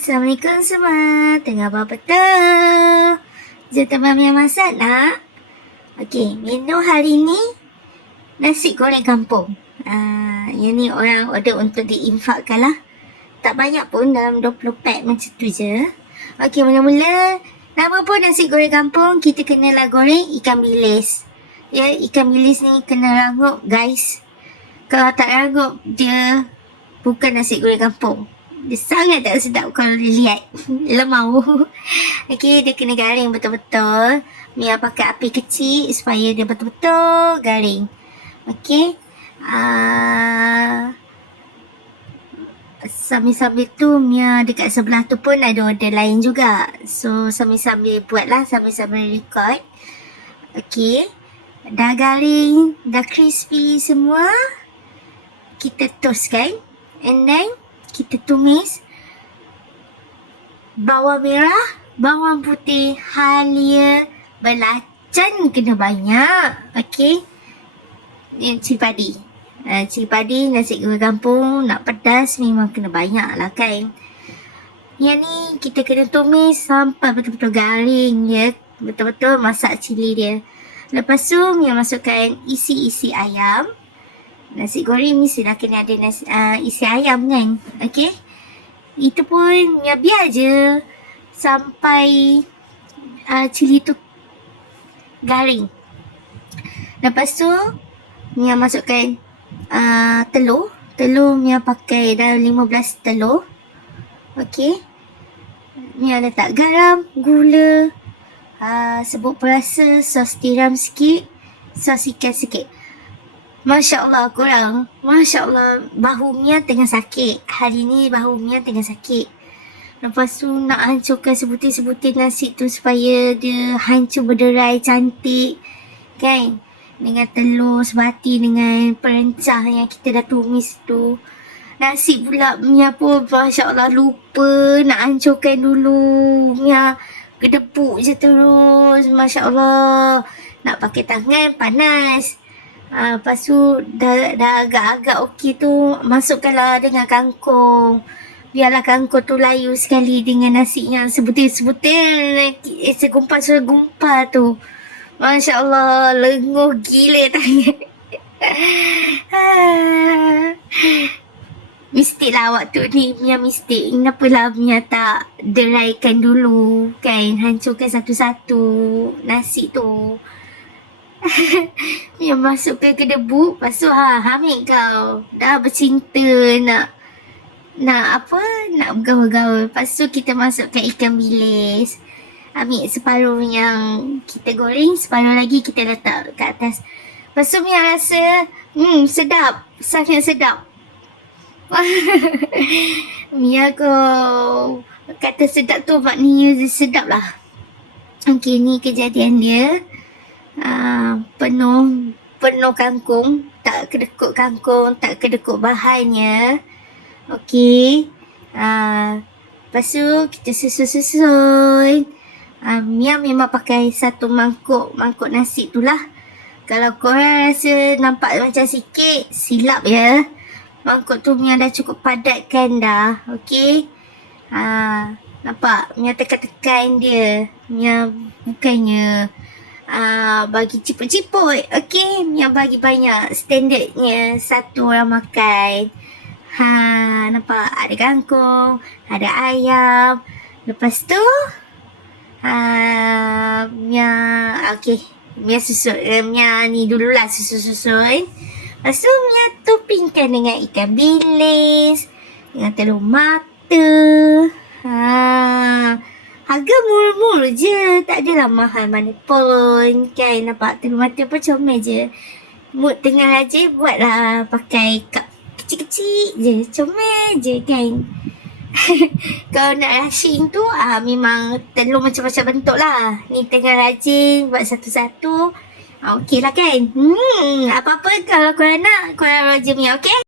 Assalamualaikum semua. Tengah apa betul? Jom Mia masak nak? Okey, menu hari ni nasi goreng kampung. Yang ni orang order untuk diinfakkan lah. Tak banyak pun, dalam 20 pack macam tu je. Okey, mula-mula nak apa pun nasi goreng kampung, kita kenalah goreng ikan bilis. Ya, ikan bilis ni kena rangup guys. Kalau tak rangup, dia bukan nasi goreng kampung. Dia sangat tak sedap kalau dilihat. Lemau. Okey, dia kena garing betul-betul. Mia pakai api kecil supaya dia betul-betul garing. Okey. Sambil-sambil tu Mia dekat sebelah tu pun ada order lain juga. So sambil-sambil buat lah, sambil-sambil record. Okey. Dah garing, dah crispy semua. Kita toast kan. And then kita tumis bawang merah, bawang putih, halia, belacan kena banyak. Okey. Ini cili padi. Cili padi, nasi goreng kampung, nak pedas memang kena banyak lah kan. Yang ni kita kena tumis sampai betul-betul garing ya. Betul-betul masak cili dia. Lepas tu Mia masukkan isi-isi ayam. Nasi goreng mesti dah kena ada isi ayam kan. Okey. Itu pun Mia biar je sampai cili tu garing. Lepas tu Mia masukkan telur. Telur Mia pakai dah 15 telur. Okey. Mia letak garam, gula, serbuk perasa, sos tiram sikit, sos ikan sikit. Masya Allah korang. Masya Allah, bahu Mia tengah sakit. Hari ni bahu Mia tengah sakit. Lepas tu nak hancurkan sebutir-sebutir nasi tu supaya dia hancur berderai cantik kan. Dengan telur sebati dengan perencah yang kita dah tumis tu. Nasi pula Mia pun Masya Allah lupa nak hancurkan dulu. Mia gedebuk je terus. Masya Allah. Nak pakai tangan panas. Lepas tu dah agak-agak okey tu, masukkanlah dengan kangkung. Biarlah kangkung tu layu sekali dengan nasi yang sebutir-sebutir, segumpal-segumpal tu. Masya Allah, lenguh gila tangan. Mestilah waktu ni Mia mistik. Kenapalah Mia tak deraikan dulu kan, hancurkan satu-satu nasi tu. Mia masukkan ke debuk. Lepas tu ambil kau. Dah bercinta nak bergaul-gaul. Lepas tu kita masukkan ikan bilis. Ambil separuh yang kita goreng, separuh lagi kita letak kat atas. Lepas tu Mia rasa sedap. Sangat sedap. Mia kau kata sedap tu maknanya sedap lah. Okey, ni kejadian dia. Penuh kangkung, tak kedekut kangkung, tak kedekut bahannya. Okey. Lepas tu kita susun. Mia memang pakai satu mangkuk nasi tu lah. Kalau korang rasa nampak macam sikit, silap ya. Mangkuk tu Mia dah cukup padatkan dah. Okey. Nampak? Mia tekan-tekan dia. Mia bukannya bagi ciput-ciput. Okey, Mia bagi banyak. Standardnya satu orang makan. Nampak? Ada kangkung, ada ayam. Lepas tu Mia okey, Mia susun. Mia ni dululah susun. Lepas tu Mia toppingkan dengan ikan bilis, dengan telur mata. Harga murah-murah je. Tak adalah mahal mana pun. Kan nampak telur mata pun comel je. Mood tengah rajin buatlah pakai cup kecil-kecil je. Comel je kan. Kalau nak rushing tu memang telur macam-macam bentuk lah. Ni tengah rajin buat satu-satu. Okey lah kan. Apa-apa kalau korang nak, korang rajin Mia, okey?